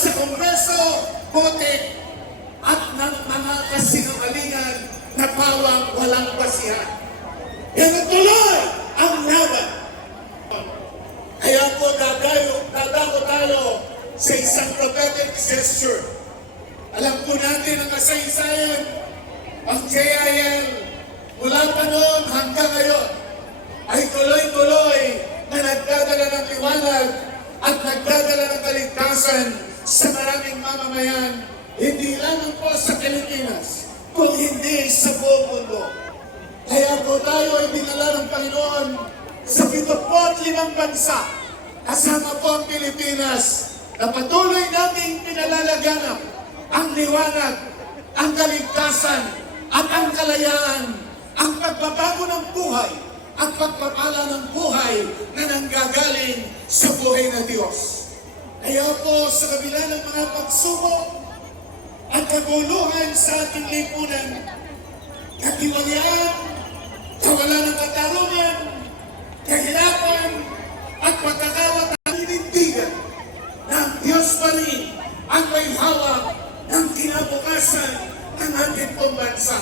sa Kongreso, bote at ng mga kasinungalingan na pawang walang basihan. Pero tuloy ang laban. Kaya po dadako tayo sa isang prophetic gesture. Alam po natin ang kasaysayan, ang JIL mula pa noon hanggang ngayon ay tuloy-tuloy na nagdadala ng liwanag at nagdadala ng kaligtasan sa maraming mamamayan, hindi lamang po sa Pilipinas, kung hindi sa buong mundo. Kaya po tayo ay dinala ng Panginoon sa 75 bansa, kasama po ang Pilipinas, na patuloy nating pinalalaganap ang liwanag, ang kaligtasan, at ang kalayaan, ang pagbabago ng buhay, at pagpapala ng buhay na nanggagaling sa buhay ng Diyos. Kaya po sa kabila ng mga pagsubok at kaguluhan sa ating lipunan, katiwalian, kawalan ng katarungan, kahirapan, at pagkakawat ng inindigan na ang Diyos pa rin ang may hawak ng kinabukasan ng ating pong bansa.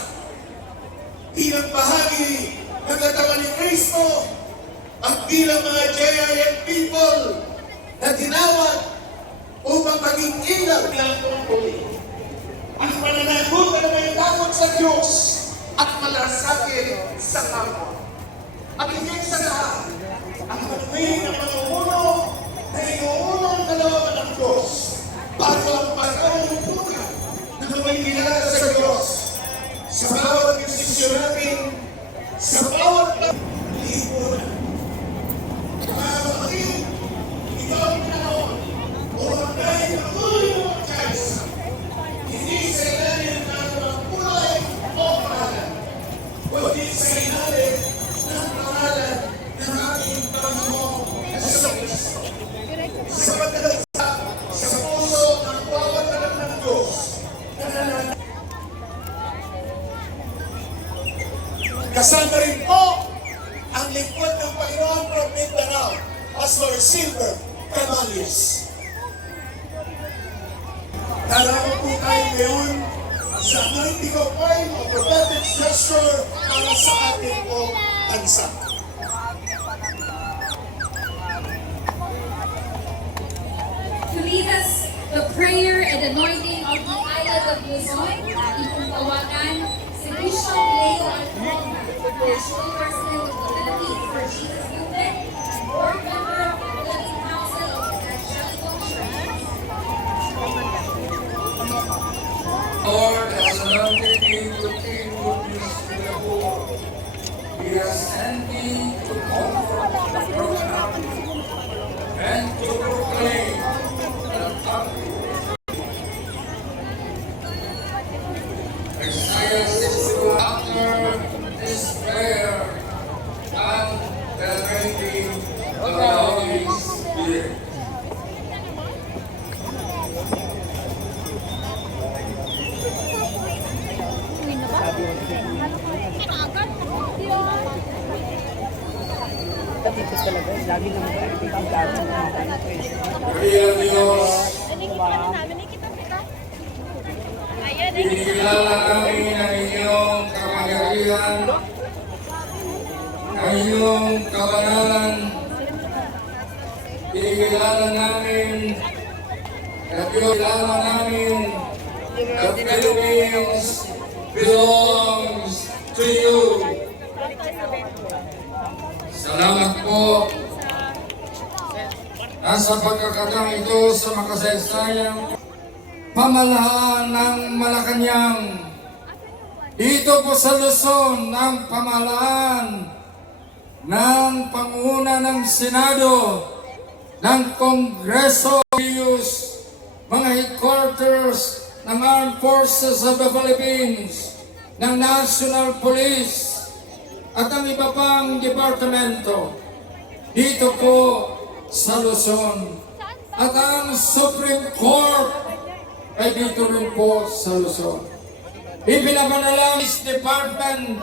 Bilang bahagi ng katawan ni Kristo at bilang mga JIL people na tinawag upang maging ilaw ng tungkoli. Ang pananagutan na may takot sa Diyos at malasakit sa kapwa. At higit sa lahat, ang pagpili ng pangumuno na inuuno ang kalooban ng Diyos bago ang pagkalupunan na may kilala sa Diyos sa bawat desisyon natin, sa bawat lipunan. Mga kapatid, ito ang panahon upang tayo patuloy mo ang kaisa. Hindi sa ilalim ng mga kulay o pangalan, kundi sa ilalim ng pangalan ng ating Panginoong Jesucristo. Sapagkat sa puso ng bawat anak ng Diyos, kasama rin po ang lingkod ng Panginoon from Mindanao, Pastor Silver Canales. Darako po tayo ngayon sa anointing of oil o prophetic gesture para sa ating pong bansa. To lead us the prayer and anointing of the island of Luzon, itong tawagan si Bishop Leo Alcona, National President of the Philippines for Jesus Movement, and Board Member of the Philippine Council of Evangelical Churches. Lord has anointed me to bring good news to the poor. He has sent me to comfort the brokenhearted and to proclaim the happy. Isaiah 61. After this prayer and the anointing of the Holy Spirit. Dito talaga, lagi naman ba ipipigado ng mga penetration. Kaya Diyos, kinikilala namin ang inyong kapangyarihan, ang inyong kabanalan. Kinikilala namin na kilala namin the Philippines belongs to you. Salamat po sa pagkakataong ito sa makasaysayang pamahalaan ng Malacanang. Dito po sa Luzon ng pamahalaan ng panguna ng Senado, ng Kongreso, mga headquarters ng Armed Forces of the Philippines, ng National Police, at ang iba pang departamento dito po sa Luzon. At ang Supreme Court ay dito rin po sa Luzon. Ipinapanalangin this department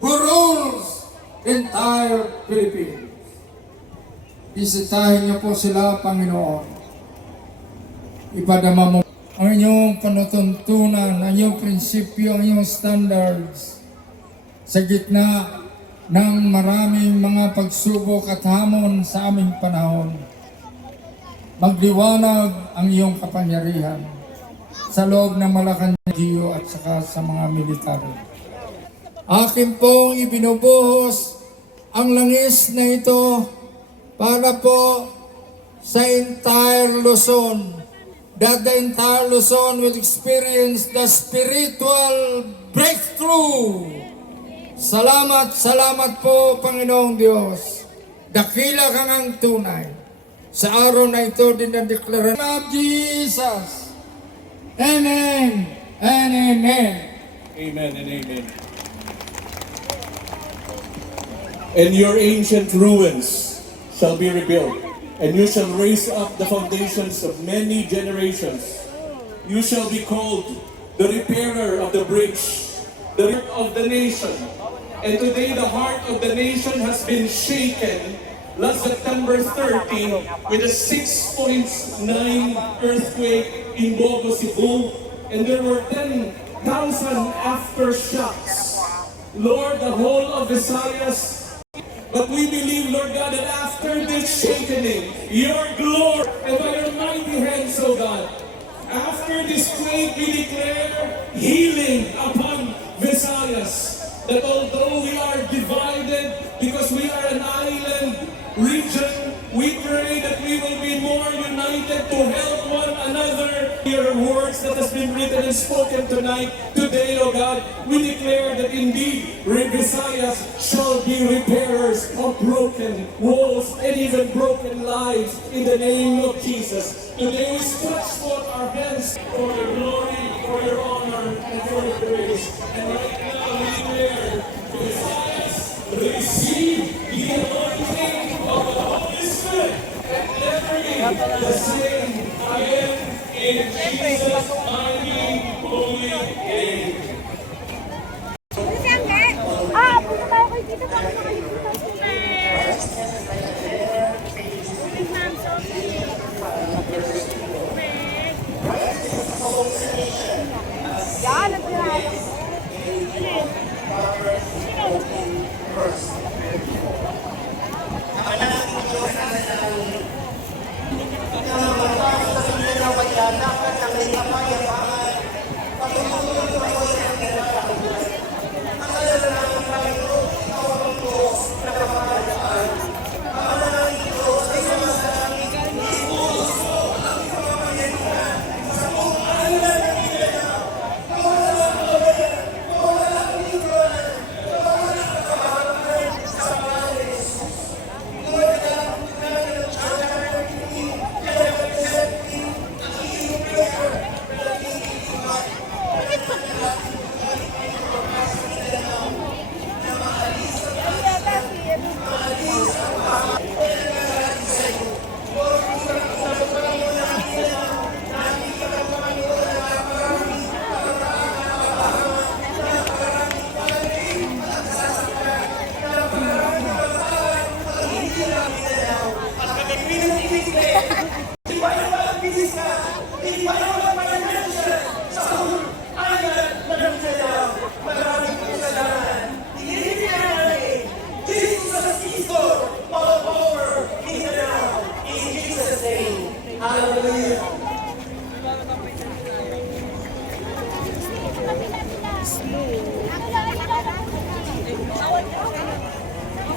who rules entire Philippines. Bisitahin niyo po sila, Panginoon. ipadama mo ang inyong panutuntunan, ang inyong prinsipyo, ang inyong standards sa gitna ng maraming mga pagsubok at hamon sa aming panahon. Magdiwanag ang iyong kapangyarihan sa loob ng Malacanang at saka sa mga militar. Akin pong ibinubuhos ang langis na ito para po sa entire Luzon, that the entire Luzon will experience the spiritual breakthrough. Salamat, salamat po Panginoong Diyos. Dakila kang ang tunay. Sa araw na ito dinadeklara of Jesus. Amen and amen. Amen and amen. And your ancient ruins shall be rebuilt, and you shall raise up the foundations of many generations. You shall be called the repairer of the breach, the heart of the nation. And today the heart of the nation has been shaken last September 30 with a 6.9 earthquake in Bogo, Cebu, and there were 10,000 aftershocks. Lord, the whole of Visayas. But we believe, Lord God, that after this shakening, your glory, and by your mighty hands, O God, after this quake, we declare healing upon Visayas. That although we are divided, because we are an island region, we pray that we will be more united to help one another. Your words that has been written and spoken tonight, today, O God, we declare that indeed Visayas shall be repairers of broken walls and even broken lives in the name of Jesus. Today we stretch forth our hands for your glory, for your honor, and for your praise. And right now we declare, Visayas, receive the anointing of the Holy Spirit and never be the same again in Jesus' mighty, holy name. Punta tayo kayo dito. Baka nakalimutan ko. Ma'am Sophie. Yan, nagtirayo.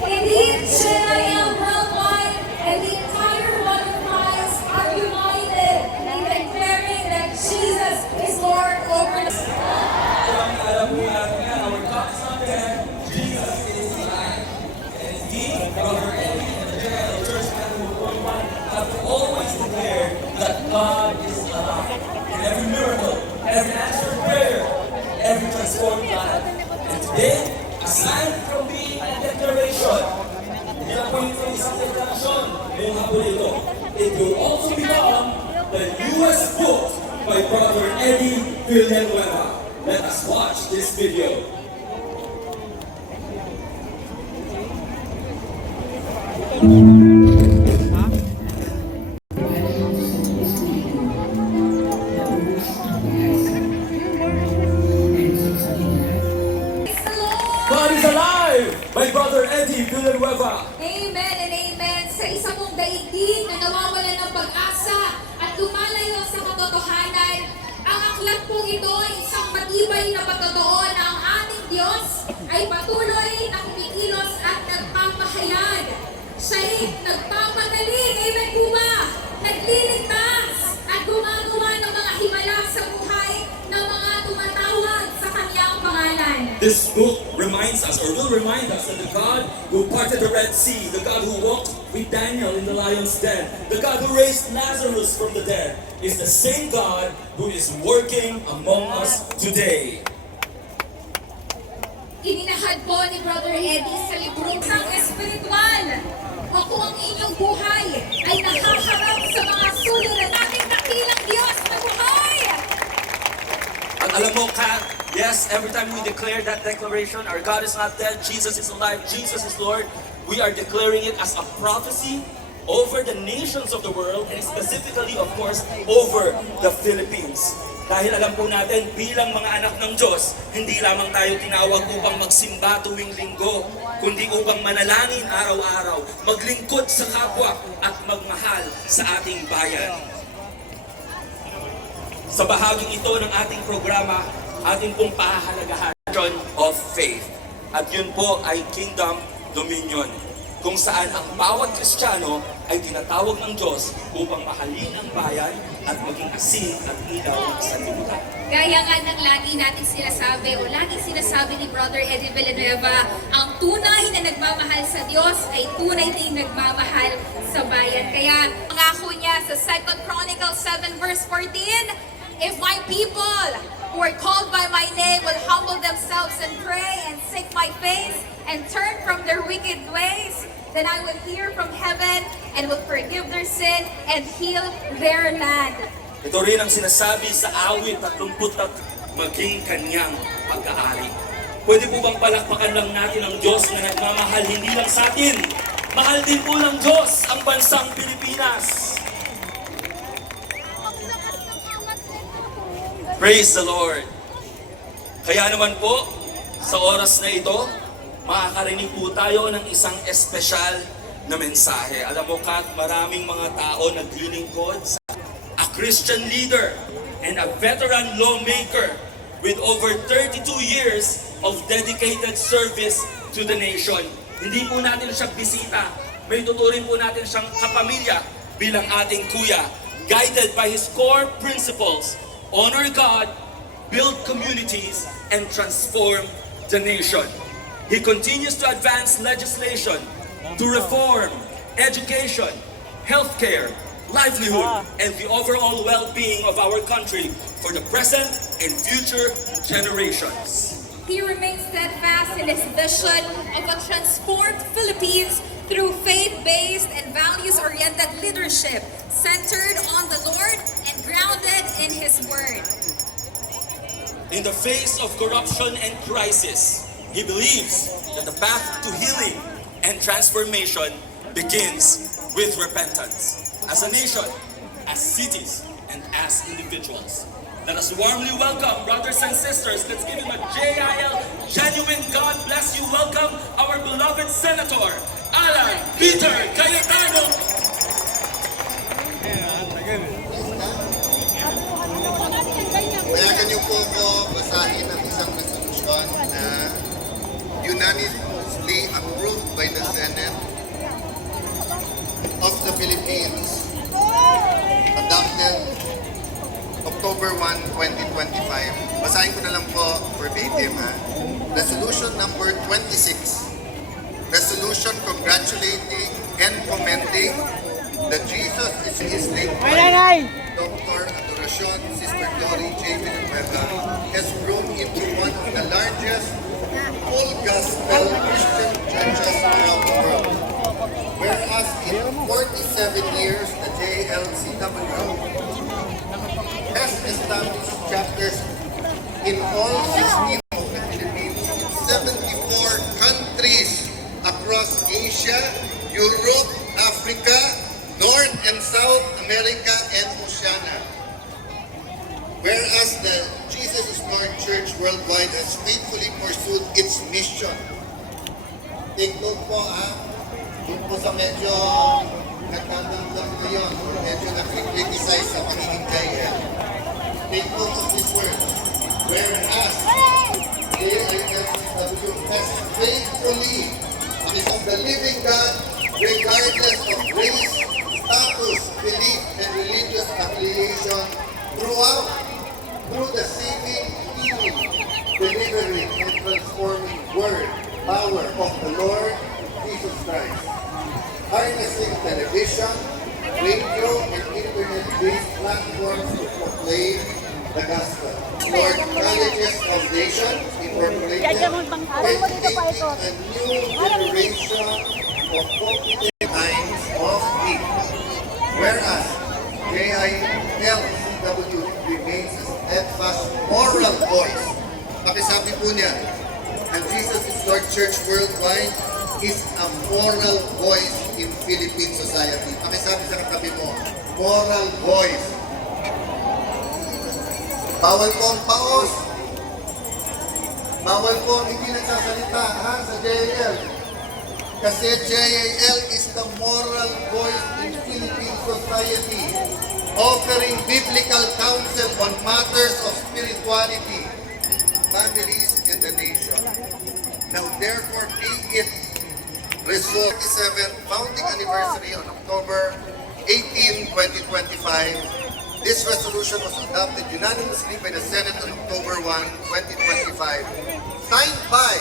Indeed, Chennai worldwide and the entire butterflies are united in declaring that Jesus is Lord over the Alam mo natin nga, our God is not dead, Jesus is alive. And indeed, Brother Eddie and the General Church Catholic Worldwide have always declared that God is alive. In every miracle, every answered prayer, every transformed life. And today, aside from being a declaration, hindi lang po ito isang deklarasyon ngayong hapon ito. It will also become the newest book by Brother Eddie Villanueva. Let us watch this video. my brother Eddie Villanueva. Amen and amen. Sa isa mong daigdig na nawawalan ng pag-asa at lumalayo sa katotohanan, ang aklat po ito ay isang matibay na patotoo na ang ating Diyos ay patuloy na kumikilos at nagpapahayag. Siya'y nagpapagaling, amen po ba? Nagliligtas at gumagawa ng mga himala sa buhay ng mga tumatawag sa kanyang pangalan. This book reminds us, or will remind us, that the God who parted the Red Sea, the God who walked with Daniel in the lion's den, the God who raised Lazarus from the dead, is the same God who is working among us today. Ininahad po ni Brother Eddie sa librong ng espiritual. O kung ang inyong buhay ay nakaharap sa mga suliranin nating dakilang Diyos na buhay. At alam mo, Kat, yes, every time we declare that declaration, our God is not dead, Jesus is alive, Jesus is Lord, we are declaring it as a prophecy over the nations of the world, and specifically, of course, over the Philippines. Dahil alam po natin, bilang mga anak ng Diyos, hindi lamang tayo tinawag upang magsimba tuwing linggo, kundi upang manalangin araw-araw, maglingkod sa kapwa, at magmahal sa ating bayan. Sa bahaging ito ng ating programa, ating pong pahahalagahan of faith. At yun po ay Kingdom Dominion, kung saan ang bawat Kristiyano ay tinatawag ng Diyos upang mahalin ang bayan at maging asin at ilaw ng sanlibutan. Gaya nga ng lagi nating sinasabi o laging sinasabi ni Brother Eddie Villanueva, ang tunay na nagmamahal sa Diyos ay tunay din nagmamahal sa bayan. Kaya pangako niya sa 2 Chronicles 7 verse 14, if my people who are called by my name will humble themselves and pray and seek my face and turn from their wicked ways, then I will hear from heaven and will forgive their sin and heal their land. Ito rin ang sinasabi sa awit 30 at maging kanyang pag-aari. Pwede po bang palakpakan lang natin ang Diyos na nagmamahal hindi lang sa atin, mahal din po ng Diyos ang bansang Pilipinas. Praise the Lord! Kaya naman po, sa oras na ito, makakarinig po tayo ng isang espesyal na mensahe. Alam mo, Kat, maraming mga tao naglilingkod sa a Christian leader and a veteran lawmaker with over 32 years of dedicated service to the nation. Hindi po natin siya bisita, may tuturin po natin siyang kapamilya bilang ating kuya, guided by his core principles: honor God, build communities, and transform the nation. He continues to advance legislation to reform education, healthcare, livelihood, and the overall well-being of our country for the present and future generations. He remains steadfast in his vision of a transformed Philippines through faith-based and values-oriented leadership centered on the Lord and grounded in His Word. In the face of corruption and crisis, he believes that the path to healing and transformation begins with repentance. As a nation, as cities, and as individuals. Let us warmly welcome brothers and sisters. Let's give him a JIL, genuine God bless you. Welcome our beloved Senator, Alan Peter Cayetano. Payagan niyo po ako basahin ang isang resolusyon na unanimously approved by the Senate of the Philippines, adopted October 1, 2025. Basahin ko na lang po verbatim, ha. Resolution number 26. Resolution congratulating and commending that Jesus is his late wife, Dr. Adoracion Sister Glory J. Villanueva, has grown into one of the largest full gospel Christian churches around the world. Whereas in 47 years, the JLCW has established chapters in all 16 of the Philippines, in 74 countries across Asia, Europe, Africa, North and South America, and Oceania. Whereas the Jesus is Lord Church worldwide has faithfully pursued its mission take note po Doon po sa medyo nagtatanggap ngayon, medyo nakikriticize sa pagiging JL. Take note of this word. Whereas, JILCW has faithfully of the living God, regardless of race, status, belief, and religious affiliation, through the saving, healing, delivering, and transforming word, power of the Lord Jesus Christ. Harnessing television, radio, and internet-based platforms to proclaim the gospel. Lord Colleges Foundation incorporated educating a new generation of competent minds of people. Whereas JILCW remains a steadfast moral voice. Pakisabi po niya, and Jesus is Lord Church Worldwide is a moral voice in Philippine society. Pakisabi sa katabi mo, moral voice. Bawal po ang paos. Bawal po ang hindi nagsasalita sa JIL. Kasi JIL is the moral voice in Philippine society, offering biblical counsel on matters of spirituality, families, and the nation. Now therefore be it resolved 7th founding anniversary on October 18, 2025. This resolution was adopted unanimously by the Senate on October 1, 2025. Signed by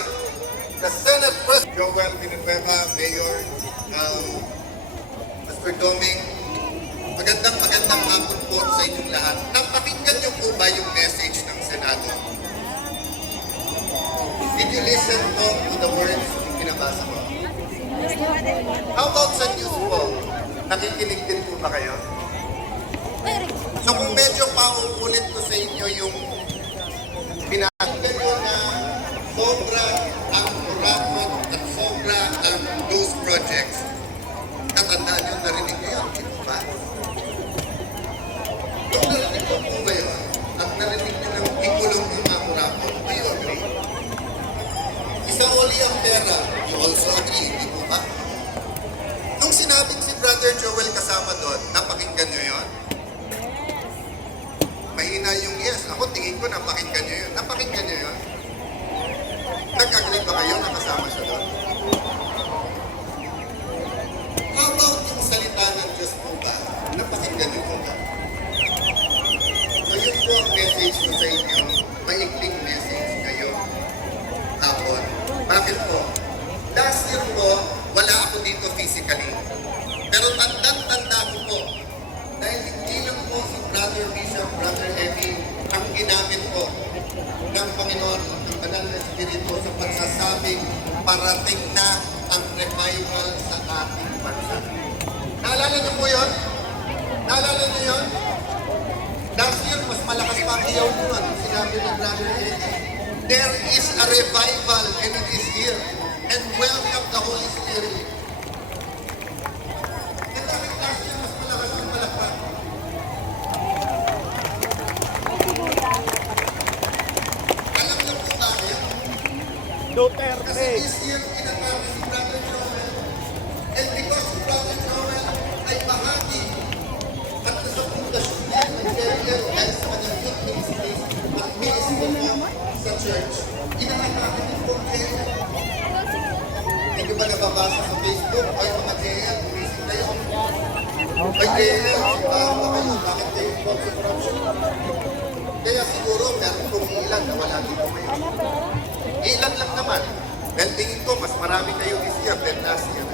the Senate President Joel Villanueva, Mayor, Mr. Doming. Magandang hapon po sa inyong lahat. Napakinggan niyo po ba yung message ng Senado? Did you listen to the words yung pinabasa ko? How about sa news po? Nakikinig din po ba kayo? So kung medyo pauulit ko sa inyo yung pinakinggan nyo na sobra ang kurakot at sobra ang those projects, tatandaan nyo, narinig nyo yun, di ba? Kung narinig ko po ba yun, at narinig nyo ng ikulong yung mga kurakot, do you agree? Isang uli ang pera, you also agree, di po ba? Nung sinabing si Brother Joel kasama doon, napakinggan nyo yun? Mahina yung yes. Ako tingin ko napakinggan nyo yun. Napakinggan nyo yun? Nag-agree ba kayo na kasama siya doon? How about yung salita ng Diyos po ba? Napakinggan nyo po ba? So yun po ang message ko sa inyo. Maikling message kayo. Hapon. Bakit po? Last year po, wala ako dito physically. Pero tandang-tanda ko po. Dahil hindi lang po si Brother Bishop, Brother Eddie, ang ginamit po ng Panginoon at ng Banal na Espiritu sa pagsasabing parating na ang revival sa ating bansa. Naalala niyo po yun? Naalala niyo yun? Last year, mas malakas pa ang iyaw mo at sinabi ni Brother Eddie. There is a revival and it is here. And welcome the Holy Spirit. And bakit last year, mas malakas ang malakpak? Alam niyo po bakit? Kasi this year, pinagbago si Brother Joel. And because si Brother Joel ay bahagi at nasa pundasyon niya ng JIL dahil sa kanyang youth ministries at ministry mo sa church, inangakakit din po ang JIL. Hindi ba nababasa sa Facebook? Ay, mga JIL, bumising kayo. Ay, JIL, sigbahan na kayo. Bakit kayo involved sa corruption? Kaya siguro, meron kong ilan na wala dito ngayon. Ilan lang naman. Dahil tingin ko, mas marami kayo this year than last year.